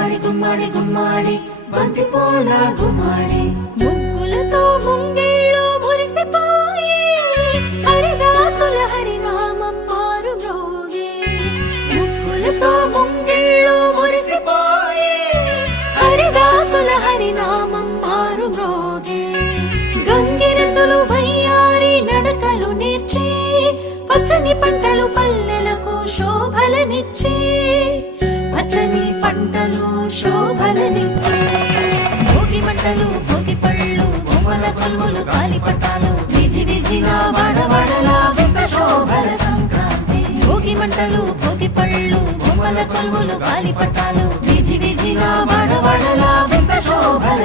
గుమ్మాడి గుమ్మాడి గుమ్మాడి బంతి పూల గుమ్మాడి ముగ్గులతో ముంగిళ్ళు మురిసిపోయి హరిదాసుల హరినామం మారు మ్రోగే ముగ్గులతో ముంగిళ్ళు మురిసిపోయి హరిదాసుల హరినామం మారు మ్రోగే గంగిరెద్దులు వయ్యారి నడకలు నేర్చి పచ్చని పంటలు పల్లెలకు శోభలనిచ్చి పచ్చని పంటలు శోభలనిచ్చి భోగి మంటలు భోగి పళ్ళు బొమ్మల కొలువులు గాలిపటాలు విధి విధిన వాడవాడలా వింత శోభల సంక్రాంతి భోగి మంటలు భోగి పళ్ళు బొమ్మల కొలువులు గాలిపటాలు విధి విధిన వాడవాడలా వింత శోభల